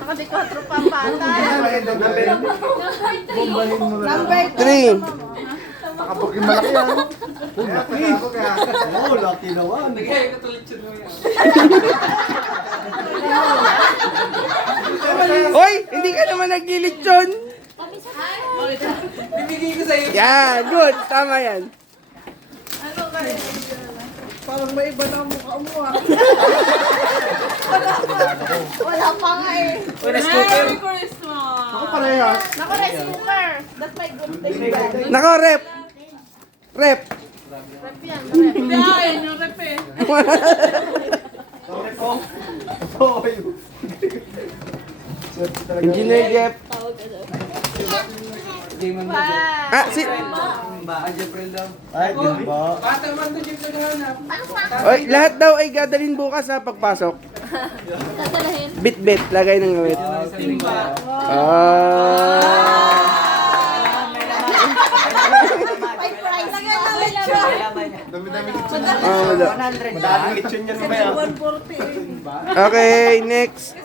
Nakadi-4 pa bata. Number 3. Nakabog yung malaki yan. Laki. Oo, laki naman. Hoy, hindi ka naman naglilitsyon. Bibigay ko sa'yo. Yan, good. Tama yan. Parang may iba na ang mukha mo ah. Wala pa nga eh. Merry Ako parehas. Naku, rice cooker. That's my good thing. Nako, rep. Rep. Rep yan, rep. Ayan yung rep eh. Oo, yun. Engineer Jeff. Ah, si... Baka Jeffrey daw. Ay, di ba? Bata man to Jeff naghahanap. Oy, lahat daw ay dadalhin bukas sa pagpasok. Bit-bit, lagay ng gawit. Timba. Ah. May price pa. Dami-dami Ah, wala. Madaming lechon yan mamaya. 140 eh. Okay, next.